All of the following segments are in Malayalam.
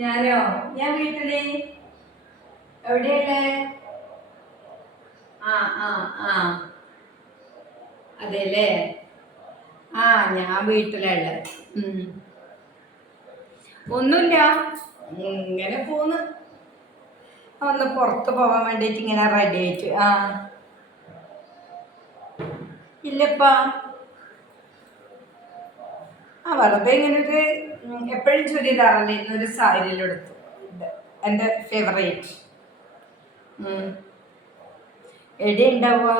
ഞാനോ? ഞാൻ വീട്ടില്. എവിടെയല്ലേ? ആ ആ ആ അതെല്ലേ. ആ ഞാൻ വീട്ടിലുള്ള. ഉം. ഒന്നുമില്ല, ഇങ്ങനെ പോന്ന്. ഒന്ന് പുറത്ത് പോകാൻ വേണ്ടിയിട്ട് ഇങ്ങനെ റെഡി ആയിട്ട്. ആ ഇല്ലപ്പാ. ആ വെറുതെ ഇങ്ങനെ ഒരു എപ്പോഴും ചുരിദാറല്ലേ ഇന്നൊരു സാരിയിലെടുത്തു. എൻ്റെ ഫേവറേറ്റ്. എവിടെ ഉണ്ടാവുക?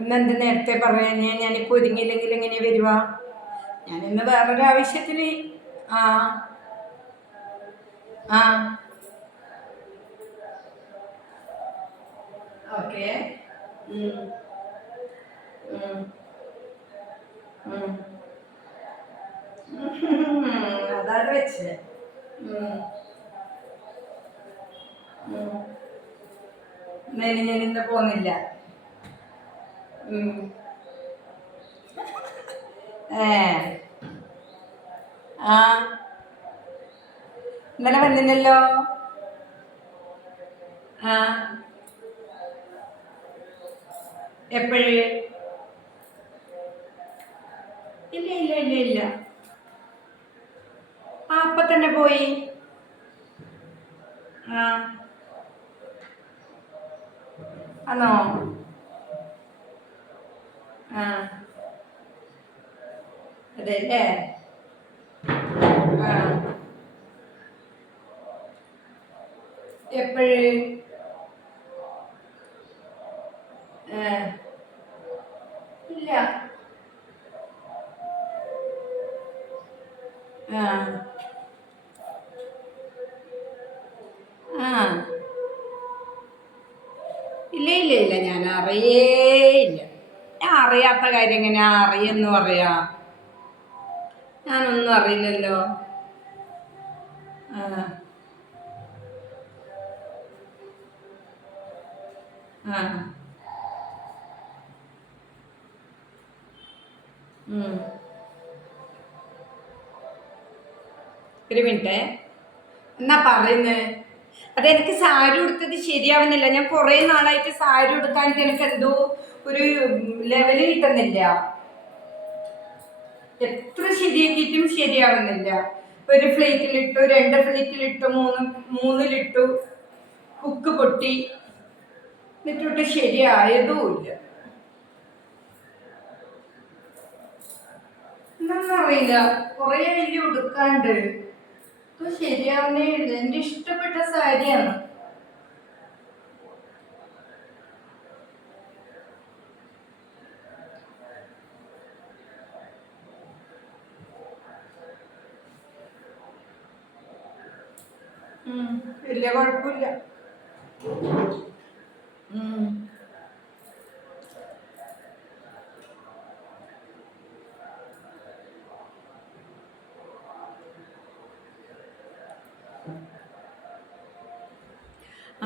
ഇന്നെന്ത് നേരത്തെ പറയാൻ? ഞാനിപ്പോൾ ഒരുങ്ങിയില്ലെങ്കിൽ എങ്ങനെ വരുക? ഞാനിന്ന് വേറൊരു ആവശ്യത്തിന്. ആ ആ ഓക്കെ. അതാണ് വെച്ചത്. ഞാൻ ഇന്ന് പോന്നില്ല. ഉം. ഏ ആ ഇന്നലെ വന്നില്ലല്ലോ. ആ എപ്പോഴ്? ഇല്ല ഇല്ല ഇല്ല ഇല്ല. ആ അപ്പൊ തന്നെ പോയി. ആ ആണോ? ആ അതെല്ലേ. ആ എപ്പോഴ്? ഇല്ല. ആ ആ ഇല്ല ഇല്ല ഇല്ല, ഞാൻ അറിയേയില്ല. ഞാൻ അറിയാത്ത കാര്യം എങ്ങനെയാ അറിയെന്ന് പറയാ? ഞാനൊന്നും അറിയില്ലല്ലോ. ആ ആ ഉം. ഒരു മിനിറ്റ്. എന്നാ പറയുന്നേ? അതെനിക്ക് സാരി ഉടുത്തത് ശരിയാവുന്നില്ല. ഞാൻ കുറേ നാളായിട്ട് സാരി ഉടുക്കാനിട്ട് എനിക്ക് എന്തോ ഒരു ലെവല് കിട്ടുന്നില്ല. എത്ര ശരിയാക്കിയിട്ടും ശരിയാവുന്നില്ല. ഒരു ഫ്ലീറ്റിലിട്ടു, രണ്ട് ഫ്ലീറ്റിലിട്ടു, മൂന്നിലിട്ടു, ഹുക്ക് പൊട്ടി, എന്നിട്ടൊട്ട് ശരിയായതുമില്ല. എന്നറിയില്ല, കുറേ വലിയ ഉടുക്കാണ്ട് ഇത് ശരിയാവുന്നേ ഇല്ല. എൻ്റെ ഇഷ്ടപ്പെട്ട സാരിയാണ്. വലിയ കുഴപ്പമില്ല.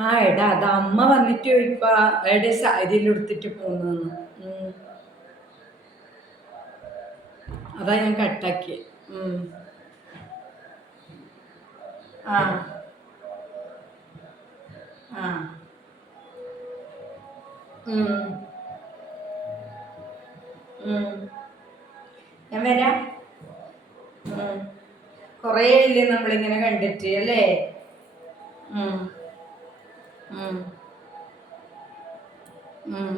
ആ എടാ, അത് അമ്മ വന്നിട്ട് ഇപ്പൊ എവിടെ സാരിയിൽ എടുത്തിട്ട് പോന്നു. അതാ ഞാൻ കട്ടാക്കി. ആ ആ ഞാൻ വരാം. കുറേ ഇല്ലേ നമ്മളിങ്ങനെ കണ്ടിട്ട് അല്ലേ? ഉം. ഉം. ഉം.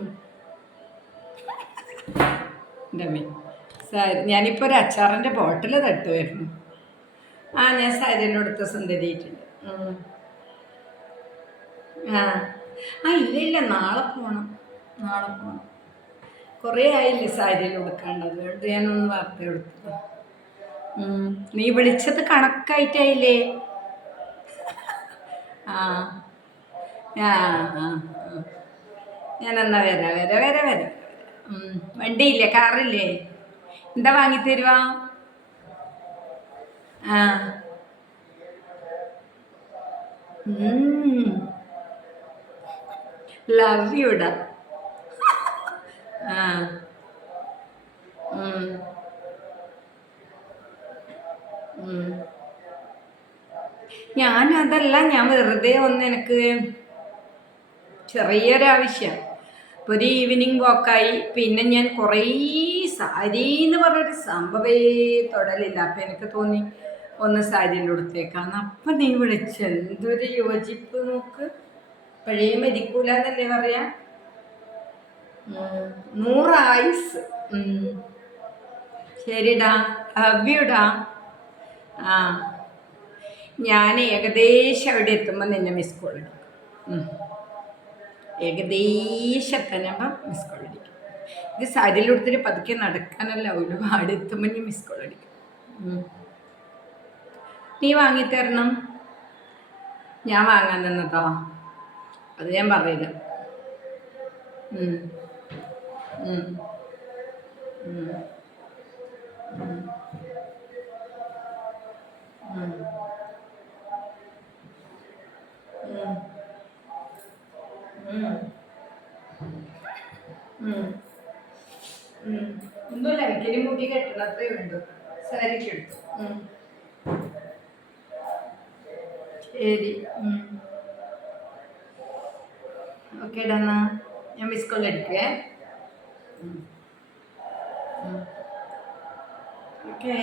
എൻ്റെ അമ്മേ, ഞാനിപ്പോൾ ഒരു അച്ചാറിൻ്റെ ബോട്ടിൽ തട്ടുമായിരുന്നു. ആ ഞാൻ സാരിയെല്ലാം എടുത്ത സുന്ദരിയായിട്ടുണ്ട്. ആ ആ ഇല്ല ഇല്ല, നാളെ പോകണം. നാളെ പോകണം. കുറേ ആയില്ലേ സാരിയിൽ കൊടുക്കാണ്ടത്, അതുകൊണ്ട് ഞാനൊന്ന് വാർത്ത കൊടുത്തത്. നീ വിളിച്ചത് കണക്കായിട്ടായില്ലേ? ആ ആ ആ ഞാനെന്നാ വരാം വരാം വരാം വരാം. വണ്ടിയില്ലേ, കാറില്ലേ? എന്താ വാങ്ങിത്തരുവാ? ആ ലവ് യുടാ. ആ ഉം. ഉം. ഞാൻ വെറുതെ ഒന്ന് എനിക്ക് ചെറിയൊരാവശ്യം, ഇപ്പോൾ ഒരു ഈവനിങ് വാക്കായി. പിന്നെ ഞാൻ കുറേ സാരി എന്ന് പറഞ്ഞൊരു സംഭവേ തൊടലില്ല. അപ്പം എനിക്ക് തോന്നി ഒന്ന് സാരിയിൽ കൊടുത്തേക്കാന്ന്. അപ്പം നീ വിളിച്ചു, എന്തൊരു യോജിപ്പ് നോക്ക്. പഴയ മരിക്കൂല എന്നല്ലേ പറയാ. 100 ആയുസ്. ശരിടാ, ഹവ്യുടാ. ആ, ഞാൻ ഏകദേശം അവിടെ എത്തുമ്പോൾ നിന്നെ മിസ് കോൾ അടിക്കും. ഏകദേശം എത്താനാകുമ്പോൾ മിസ് കോൾ അടിക്കും. ഇത് സാരിയിലെടുത്തിട്ട് പതുക്കെ നടക്കാനല്ല, ഒരുപാട് എത്തുമ്പോൾ നീ മിസ് കോൾ അടിക്കും. നീ വാങ്ങിത്തരണം. ഞാൻ വാങ്ങാൻ തന്നതോ? അത് ഞാൻ പറയില്ല. ഉം. ഉം. ഉം. ഉം. ഉം. ഉം. ഉം. ഉം. ഒന്നുമില്ല, എനിക്കിനി മുടി കെട്ടണം, അത്രേ വേണ്ടു. സാരിക്ക് എടുത്തു. ശരി. ഓക്കെ ഡാ, ഞാൻ മിസ് കോൾ അടിക്കുവേ. ഓക്കേ.